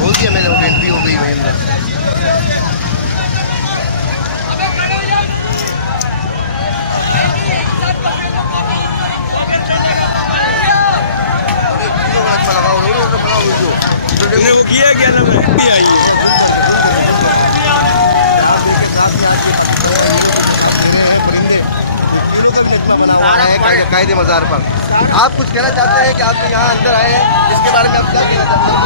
बोल दिया मैंने, एंट्री हो गई है अंदर। वो किया क्या ना भी आई है बना हुआ है कायदे मज़ार पर। आप कुछ कहना चाहते हैं कि आप यहाँ अंदर आए हैं, इसके बारे में आप क्या कहना चाहते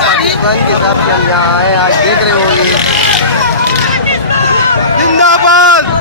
पाकिस्तान के हिसाब से हम यहाँ आए, आज देख रहे होंगे जिंदाबाद।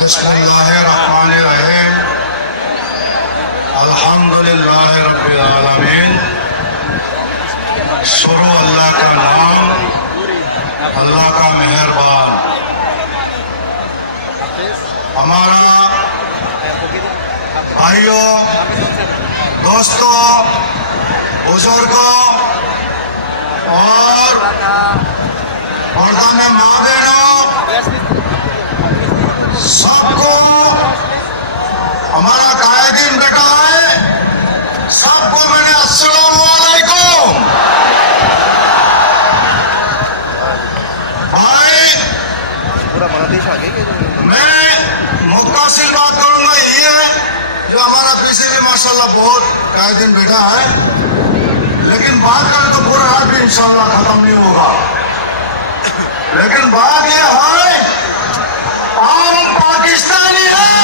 बिस्मिल्लाहिर्रहमानिर्रहीम अल्हम्दुलिल्लाह रब्बिल आलमीन। शुरू अल्लाह का नाम, अल्लाह का मेहरबान। हमारा भाइयों, दोस्तों, बुजुर्गों और पर्दा में माँ बहनों, सबको हमारा कायदीन बेटा है, सबको मैंने अस्सलाम वालेकुम। भाई, मैं मुख्तासिर बात करूंगा, ये है जो हमारा पीछे भी माशाल्लाह बहुत कायदीन बेटा है, लेकिन बात करें तो पूरा हाथ भी इंशाल्लाह खत्म नहीं होगा। लेकिन बात यह है, हम पाकिस्तानी है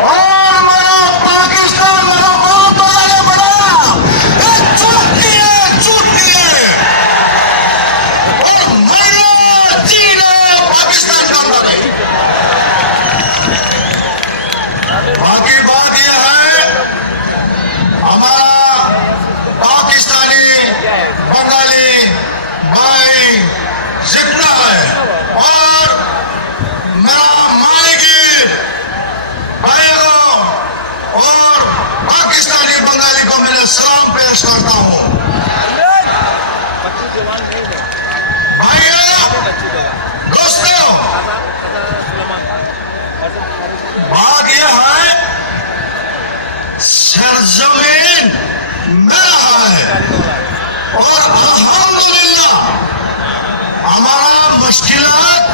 और मेरा पाकिस्तान मेरा बहुत बड़ा बड़ा झूठी है और मेरा जीना पाकिस्तान का है। बाकी बात यह है, हमारा पाकिस्तानी बंगाली भाई जितना है और मेरा मालिकी भाइयों और पाकिस्तानी बंगाली को मेरे सलाम पेश करता हूँ। भाइयों, दोस्तों, बात यह है, सरजमीन मेरा है और अल्हम्दुलिल्लाह हमारा मुश्किलात